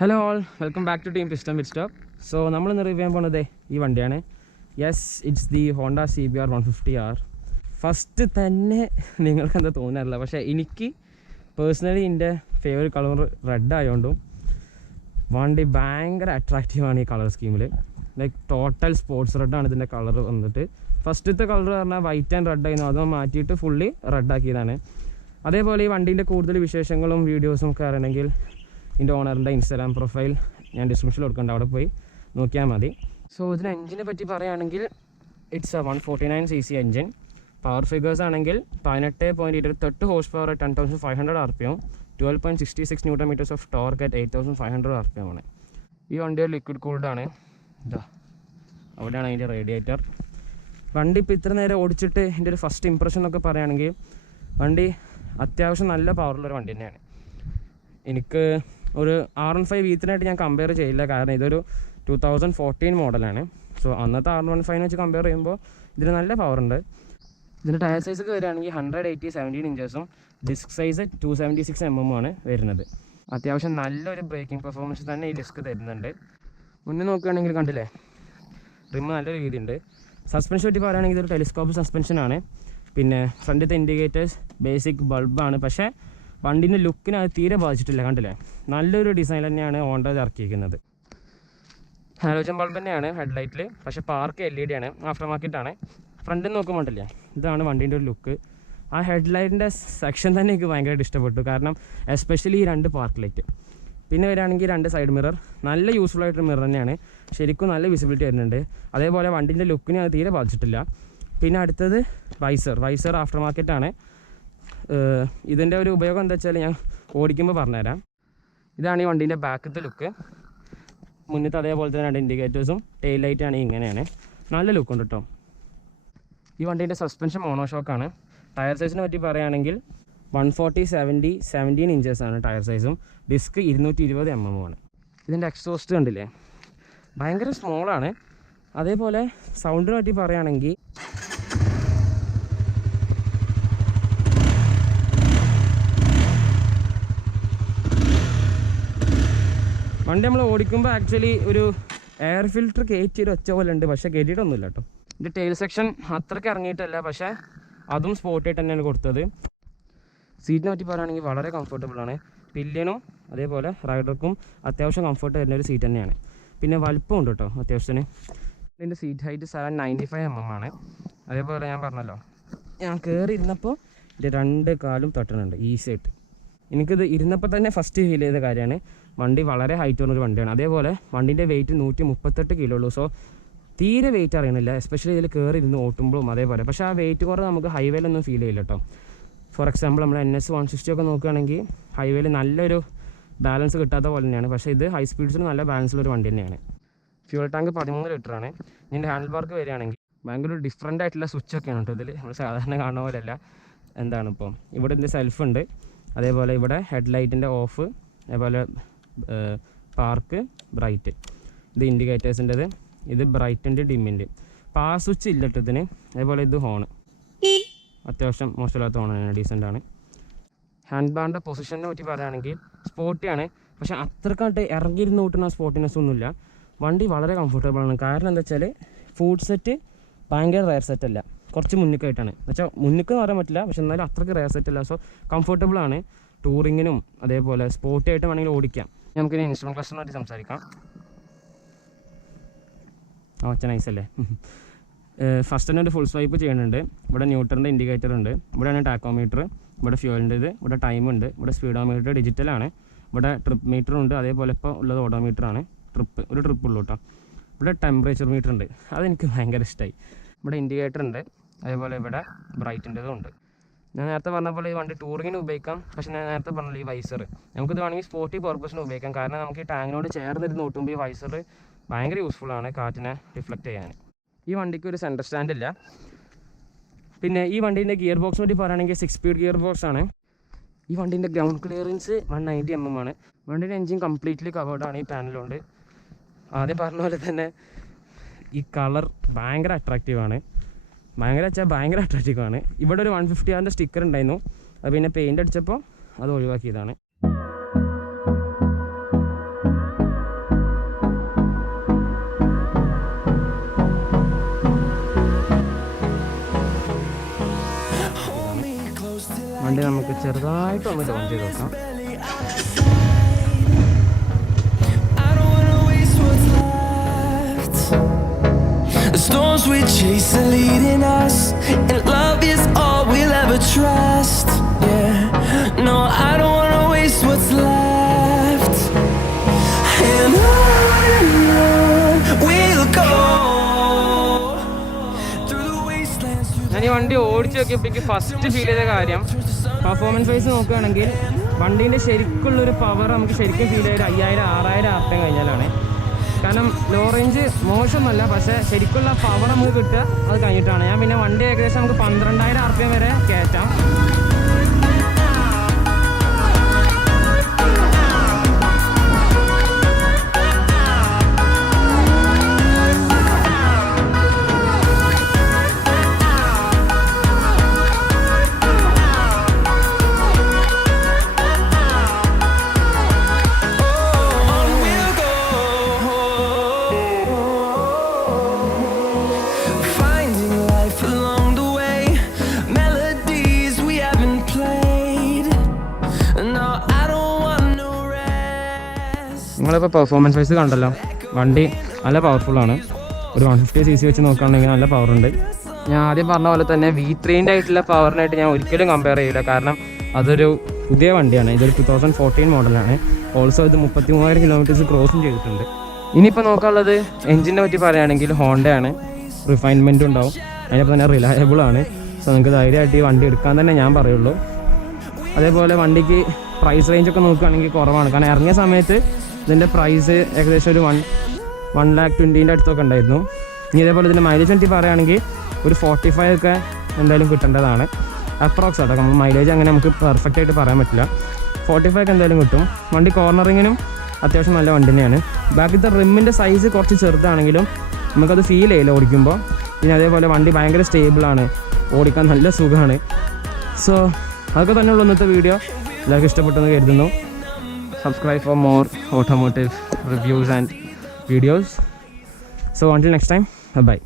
Hello all, welcome back to team piston pit stop. So നമ്മളിന്ന് review ചെയ്യാൻ പോകുന്നത് ഈ വണ്ടിയാണ്. Yes, it's the Honda CBR 150R. First തന്നെ നിങ്ങൾക്ക് എന്താ തോന്നാറില്ല, പക്ഷേ എനിക്ക് പേഴ്സണലി എൻ്റെ ഫേവറേറ്റ് കളർ റെഡ് ആയതുകൊണ്ടും വണ്ടി ഭയങ്കര അട്രാക്റ്റീവാണ് ഈ കളർ സ്കീമിൽ. ലൈക്ക് ടോട്ടൽ സ്പോർട്സ് റെഡാണ് ഇതിൻ്റെ കളർ വന്നിട്ട്. ഫസ്റ്റത്തെ കളർ പറഞ്ഞാൽ വൈറ്റ് ആൻഡ് റെഡ് ആയിരുന്നു, അത് മാറ്റിയിട്ട് ഫുള്ളി റെഡാക്കിയതാണ്. അതേപോലെ ഈ വണ്ടീൻ്റെ കൂടുതൽ വിശേഷങ്ങളും വീഡിയോസും ഒക്കെ അറിയണമെങ്കിൽ ഇതിൻ്റെ ഓണറിൻ്റെ ഇൻസ്റ്റാഗ്രാം പ്രൊഫൈൽ ഞാൻ ഡിസ്ക്രിപ്ഷനിൽ കൊടുക്കുന്നുണ്ട്, അവിടെ പോയി നോക്കിയാൽ മതി. സോ ഇതിന് എഞ്ചിനെ പറ്റി പറയുകയാണെങ്കിൽ it's A 149cc engine. Power figures ആണെങ്കിൽ 18.28 horse power at 10,500 RPM, 12.66 Nm of torque at 8,500 RPM ആണ്. ഈ വണ്ടി ലിക്വിഡ് കൂൾഡാണ്. ഇതാ അവിടെയാണ് അതിൻ്റെ റേഡിയേറ്റർ. വണ്ടി ഇപ്പോൾ ഇത്ര നേരം ഓടിച്ചിട്ട് എൻ്റെ ഒരു ഫസ്റ്റ് ഇമ്പ്രഷൻ എന്നൊക്കെ പറയുകയാണെങ്കിൽ വണ്ടി അത്യാവശ്യം നല്ല പവറുള്ളൊരു വണ്ടി തന്നെയാണ്. എനിക്ക് ഒരു R15 V3 ഞാൻ കമ്പയർ ചെയ്യില്ല, കാരണം ഇതൊരു 2014 മോഡലാണ്. സോ അന്നത്തെ R15 വെച്ച് കമ്പയർ ചെയ്യുമ്പോൾ ഇതിന് നല്ല പവറുണ്ട്. ഇതിൻ്റെ ടയർ സൈസൊക്കെ വരികയാണെങ്കിൽ 180/17 ഇഞ്ചസും ഡിസ്ക് സൈസ് 276 mm ആണ് വരുന്നത്. അത്യാവശ്യം നല്ലൊരു ബ്രേക്കിംഗ് പെർഫോമൻസ് തന്നെ ഈ ഡിസ്ക് തരുന്നുണ്ട്. മുന്നേ നോക്കുകയാണെങ്കിൽ കണ്ടില്ലേ, റിമ്മ് നല്ലൊരു രീതിയുണ്ട്. സസ്പെൻഷൻ പറ്റി പറയുകയാണെങ്കിൽ ഇതൊരു ടെലിസ്കോപ്പ് സസ്പെൻഷനാണ്. പിന്നെ ഫ്രണ്ടിലത്തെ ഇൻഡിക്കേറ്റേഴ്സ് ബേസിക് ബൾബാണ്, പക്ഷേ വണ്ടീൻ്റെ ലുക്കിന് അത് തീരെ ബാധിച്ചിട്ടില്ല. കണ്ടില്ലേ, നല്ലൊരു ഡിസൈൻ തന്നെയാണ് ഹോണ്ട ഇറക്കിയിരിക്കുന്നത്. ഹാലോജൻ ബൾബ് തന്നെയാണ് ഹെഡ്ലൈറ്റിൽ, പക്ഷേ പാർക്ക് LED ആണ്, ആഫ്റ്റർ മാർക്കറ്റാണ്. ഫ്രണ്ടിൽ നോക്കുമ്പോണ്ടില്ലേ, ഇതാണ് വണ്ടീൻ്റെ ഒരു ലുക്ക്. ആ ഹെഡ്ലൈറ്റിൻ്റെ സെക്ഷൻ തന്നെ എനിക്ക് ഭയങ്കരമായിട്ട് ഇഷ്ടപ്പെട്ടു, കാരണം എസ്പെഷ്യലി ഈ 2 പാർക്ക് ലൈറ്റ്. പിന്നെ വരികയാണെങ്കിൽ 2 സൈഡ് മിറർ, നല്ല യൂസ്ഫുൾ ആയിട്ടൊരു മിറർ തന്നെയാണ്, ശരിക്കും നല്ല വിസിബിലിറ്റി വരുന്നുണ്ട്. അതേപോലെ വണ്ടീൻ്റെ ലുക്കിന് അത് തീരെ ബാധിച്ചിട്ടില്ല. പിന്നെ അടുത്തത് വൈസർ ആഫ്റ്റർ മാർക്കറ്റാണ്. ഇതിൻ്റെ ഒരു ഉപയോഗം എന്താ വെച്ചാൽ ഞാൻ ഓടിക്കുമ്പോൾ പറഞ്ഞുതരാം. ഇതാണ് ഈ വണ്ടീൻ്റെ ബാക്കത്തെ ലുക്ക്. മുന്നത്തെ അതേപോലെ തന്നെ 2 ഇൻഡിക്കേറ്റേഴ്സും ടെയിൽ ലൈറ്റാണ് ഇങ്ങനെയാണ്. നല്ല ലുക്കുണ്ട് കേട്ടോ. ഈ വണ്ടീൻ്റെ സസ്പെൻഷൻ മോണോഷോക്കാണ്. ടയർ സൈസിനെ പറ്റി പറയുകയാണെങ്കിൽ 140/17 ഇഞ്ചസാണ് ടയർ സൈസും. ഡിസ്ക് 220 mm ആണ്. ഇതിൻ്റെ എക്സോസ്റ്റ് കണ്ടില്ലേ, ഭയങ്കര സ്മോളാണ്. അതേപോലെ സൗണ്ടിനെ പറ്റി പറയുകയാണെങ്കിൽ വണ്ടി നമ്മൾ ഓടിക്കുമ്പോൾ ആക്ച്വലി ഒരു എയർ ഫിൽറ്റർ കയറ്റിയൊരു ഒച്ച പോലെ ഉണ്ട്, പക്ഷേ കയറ്റിയിട്ടൊന്നുമില്ല കേട്ടോ. ഇതിൻ്റെ ടെയിൽ സെക്ഷൻ അത്രയ്ക്ക് ഇറങ്ങിയിട്ടല്ല, പക്ഷേ അതും സ്പോർട്ടായിട്ട് തന്നെയാണ് കൊടുത്തത്. സീറ്റിനെ പറ്റി പറയുകയാണെങ്കിൽ വളരെ കംഫർട്ടബിളാണ്. പില്ലിയനും അതേപോലെ റൈഡർക്കും അത്യാവശ്യം കംഫർട്ട് വരുന്ന ഒരു സീറ്റ് തന്നെയാണ്. പിന്നെ വലുപ്പമുണ്ട് കേട്ടോ അത്യാവശ്യത്തിന്. ഇതിൻ്റെ സീറ്റ് ഹൈറ്റ് 795 mm ആണ്. അതേപോലെ ഞാൻ പറഞ്ഞല്ലോ, ഞാൻ കയറി ഇരുന്നപ്പോൾ എൻ്റെ 2 കാലും തട്ടുന്നുണ്ട് ഈസി ആയിട്ട്. എനിക്കിത് ഇരുന്നപ്പോൾ തന്നെ ഫസ്റ്റ് ഫീൽ ചെയ്ത കാര്യമാണ്. വണ്ടി വളരെ ഹൈറ്റ് വരുന്നൊരു വണ്ടിയാണ്. അതേപോലെ വണ്ടീൻ്റെ വെയിറ്റ് 138 കിലോ ഉള്ളൂ. സോ തീരെ വെയിറ്റ് അറിയണില്ല, എസ്പെഷ്യലി ഇതിൽ കയറി ഇരുന്ന് ഓട്ടുമ്പോഴും അതേപോലെ. പക്ഷേ ആ വെയിറ്റ് കുറവ് നമുക്ക് ഹൈവേയിലൊന്നും ഫീൽ ചെയ്യില്ല കേട്ടോ. ഫോർ എക്സാമ്പിൾ നമ്മൾ NS 160 ഒക്കെ നോക്കുകയാണെങ്കിൽ ഹൈവേയിൽ നല്ലൊരു ബാലൻസ് കിട്ടാത്ത പോലെ തന്നെയാണ്, പക്ഷേ ഇത് ഹൈ സ്പീഡ്സിന് നല്ല ബാലൻസുള്ളൊരു വണ്ടി തന്നെയാണ്. Fuel tank 13 ലിറ്ററാണ്. ഇതിൻ്റെ ഹാൻഡിൽ ബാർക്ക് വരികയാണെങ്കിൽ ഭയങ്കര ഡിഫറൻ്റ് ആയിട്ടുള്ള സ്വിച്ചൊക്കെയാണ് കേട്ടോ ഇതിൽ. നമ്മൾ സാധാരണ കാണുന്ന പോലെയല്ല. എന്താണ് ഇപ്പം ഇവിടെ ഇതിൻ്റെ സെൽഫുണ്ട്, അതേപോലെ ഇവിടെ ഹെഡ്ലൈറ്റിൻ്റെ ഓഫ്, അതേപോലെ പാർക്ക് ബ്രൈറ്റ്, ഇത് ഇൻഡിക്കേറ്റേഴ്സിൻ്റെത്, ഇത് ബ്രൈറ്റിൻ്റെ ഡിമ്മിൻ്റെ. പാസ് സ്വിച്ച് ഇല്ല കേട്ടോ ഇതിന്. അതേപോലെ ഇത് ഹോണ് അത്യാവശ്യം മോശമില്ലാത്ത ഹോണാണ്, ഡീസൻ്റാണ്. ഹാൻഡ് ബാറിൻ്റെ പൊസിഷനെ പറ്റി പറയുകയാണെങ്കിൽ സ്പോർട്ടിയാണ്, പക്ഷേ അത്രക്കായിട്ട് ഇറങ്ങിയിരുന്ന് കൂട്ടുന്ന സ്പോർട്ടിനെസ് ഒന്നുമില്ല. വണ്ടി വളരെ കംഫർട്ടബിളാണ്. കാരണം എന്താ വെച്ചാൽ ഫുഡ് സെറ്റ് ഭയങ്കര റയർ സെറ്റല്ല, കുറച്ച് മുന്നിക്കായിട്ടാണ്. എന്നുവെച്ചാൽ മുന്നിക്ക് എന്ന് പറയാൻ പറ്റില്ല, പക്ഷെ എന്നാലും അത്രയ്ക്ക് റയർ സെറ്റല്ല. സോ കംഫർട്ടബിളാണ്. ടൂറിങ്ങിനും അതേപോലെ സ്പോർട്ടായിട്ട് വേണമെങ്കിൽ ഓടിക്കാം. നമുക്കിനി ഇൻസ്ട്രുമെൻറ്റ് ക്ലസ്റ്ററിനെ പറ്റി സംസാരിക്കാം. ഒച്ച നൈസല്ലേ. ഫസ്റ്റ് തന്നെ ഒരു ഫുൾ സ്വൈപ്പ് ചെയ്യുന്നുണ്ട്. ഇവിടെ ന്യൂട്രലിൻ്റെ ഇൻഡിക്കേറ്റർ ഉണ്ട്, ഇവിടെയാണ് ടാക്കോമീറ്റർ, ഇവിടെ ഫ്യൂവലിൻ്റെത്, ഇവിടെ ടൈമുണ്ട്, ഇവിടെ സ്പീഡോമീറ്റർ ഡിജിറ്റലാണ്, ഇവിടെ ട്രിപ്പ് മീറ്ററുണ്ട്. അതേപോലെ ഇപ്പോൾ ഉള്ളത് ഓഡോമീറ്ററാണ്. ഒരു ട്രിപ്പ് ഉള്ളൂ കേട്ടോ. ഇവിടെ ടെമ്പറേച്ചർ മീറ്റർ ഉണ്ട്, അതെനിക്ക് ഭയങ്കര ഇഷ്ടമായി. ഇവിടെ ഇൻഡിക്കേറ്റർ ഉണ്ട്, അതേപോലെ ഇവിടെ ബ്രൈറ്റിൻ്റെതും ഉണ്ട്. ഞാൻ നേരത്തെ പറഞ്ഞ പോലെ ഈ വണ്ടി ടൂറിങ്ങിന് ഉപയോഗിക്കാം, പക്ഷേ ഞാൻ നേരത്തെ പറഞ്ഞില്ല ഈ വൈസർ നമുക്കിത് വേണമെങ്കിൽ സ്പോർട്ടി പർപ്പസിന് ഉപയോഗിക്കാം. കാരണം നമുക്ക് ഈ ടാങ്കിനോട് ചേർന്നിരുന്ന് നോട്ടുമ്പോൾ ഈ വൈസർ ഭയങ്കര യൂസ്ഫുള്ളാണ് കാറ്റിനെ റിഫ്ലക്റ്റ് ചെയ്യാൻ. ഈ വണ്ടിക്ക് ഒരു സെൻറ്റർ സ്റ്റാൻഡ് ഇല്ല. പിന്നെ ഈ വണ്ടീൻ്റെ ഗിയർ ബോക്സ് പറ്റി പറയുകയാണെങ്കിൽ 6 സ്പീഡ് ഗിയർ ബോക്സ് ആണ്. ഈ വണ്ടീൻ്റെ ഗ്രൗണ്ട് ക്ലിയറൻസ് 190 mm ആണ്. വണ്ടീൻ്റെ എൻജിൻ കംപ്ലീറ്റ്ലി കവേർഡാണ് ഈ പാനലുകൊണ്ട്. ആദ്യം പറഞ്ഞ പോലെ തന്നെ ഈ കളർ ഭയങ്കര അട്രാക്റ്റീവാണ്. ഭയങ്കര അട്രാക്റ്റീവാണ്. ഇവിടെ ഒരു 150R സ്റ്റിക്കർ ഉണ്ടായിരുന്നു, അത് പിന്നെ പെയിൻ്റ് അടിച്ചപ്പോൾ അത് ഒഴിവാക്കിയതാണ്. വണ്ടി നമുക്ക് ചെറുതായിട്ട് ഒന്ന് ലോൺ ചെയ്ത് നോക്കാം. The storms we chase are leading us, and love is all we'll ever trust. Yeah, no, I don't wanna waste what's left. And on we'll go through the wastelands. ഞാൻ ഈ വണ്ടി ഓടിച്ച് നോക്കിയപ്പോൾ എനിക്ക് ഫസ്റ്റ് ഫീൽ ചെയ്ത കാര്യം, performance wise നോക്കുകയാണെങ്കിൽ വണ്ടീൻ്റെ ശരിക്കുള്ളൊരു പവർ നമുക്ക് ശരിക്കും ഫീൽ ചെയ്ത് 5000-6000 RPM കഴിഞ്ഞാലാണ്. കാരണം ലോ റേഞ്ച് മോശമല്ല, പക്ഷേ ശരിക്കുള്ള പവർ നമുക്ക് കിട്ടുക അത് കഴിഞ്ഞിട്ടാണ്. ഞാൻ പിന്നെ വണ്ടി ഏകദേശം നമുക്ക് 12000 RPM വരെ കയറ്റാം. നിങ്ങളിപ്പോൾ പെർഫോമൻസ് വൈസ് കണ്ടല്ലോ, വണ്ടി നല്ല പവർഫുള്ളാണ്. ഒരു 150cc വെച്ച് നോക്കുകയാണെങ്കിൽ നല്ല പവറുണ്ട്. ഞാൻ ആദ്യം പറഞ്ഞ പോലെ തന്നെ V3ൻ്റെ ആയിട്ടുള്ള പവറിനായിട്ട് ഞാൻ ഒരിക്കലും കമ്പയർ ചെയ്യില്ല. കാരണം അതൊരു പുതിയ വണ്ടിയാണ്. ഇതൊരു 2014 മോഡലാണ്. ഓൾസോ ഇത് 33,000 കിലോമീറ്റേഴ്സ് ക്രോസും ചെയ്തിട്ടുണ്ട്. ഇനിയിപ്പോൾ നോക്കാനുള്ളത് എഞ്ചിനെ പറ്റി പറയുകയാണെങ്കിൽ ഹോണ്ടയാണ്. റിഫൈൻമെൻറ്റും ഉണ്ടാവും, അതിനൊപ്പം തന്നെ റിലയബിളാണ്. സോ നിങ്ങൾക്ക് ധൈര്യമായിട്ട് ഈ വണ്ടി എടുക്കാൻ തന്നെ ഞാൻ പറയുള്ളൂ. അതേപോലെ വണ്ടിക്ക് പ്രൈസ് റേഞ്ചൊക്കെ നോക്കുകയാണെങ്കിൽ കുറവാണ്. കാരണം ഇറങ്ങിയ സമയത്ത് ഇതിൻ്റെ പ്രൈസ് ഏകദേശം ഒരു 1,20,000 അടുത്തൊക്കെ ഉണ്ടായിരുന്നു. ഇനി ഇതേപോലെ ഇതിൻ്റെ മൈലേജ് പറ്റി പറയുകയാണെങ്കിൽ ഒരു 45 ഒക്കെ എന്തായാലും കിട്ടേണ്ടതാണ്. അപ്രോക്സ് ആട്ടോ, നമ്മൾ മൈലേജ് അങ്ങനെ നമുക്ക് പെർഫെക്റ്റ് ആയിട്ട് പറയാൻ പറ്റില്ല. 45 ഒക്കെ എന്തായാലും കിട്ടും. വണ്ടി കോർണറിങ്ങിനും അത്യാവശ്യം നല്ല വണ്ടി തന്നെയാണ്. ബാക്കിലത്തെ റിമ്മിൻ്റെ സൈസ് കുറച്ച് ചെറുതാണെങ്കിലും നമുക്കത് ഫീൽ ചെയ്യില്ല ഓടിക്കുമ്പോൾ. പിന്നെ അതേപോലെ വണ്ടി ഭയങ്കര സ്റ്റേബിളാണ്, ഓടിക്കാൻ നല്ല സുഖമാണ്. സോ അതൊക്കെ തന്നെയുള്ളൂ ഇന്നത്തെ വീഡിയോ. എല്ലാവർക്കും ഇഷ്ടപ്പെട്ടെന്ന് കരുതുന്നു. Subscribe for more automotive reviews and videos. So until next time, bye bye.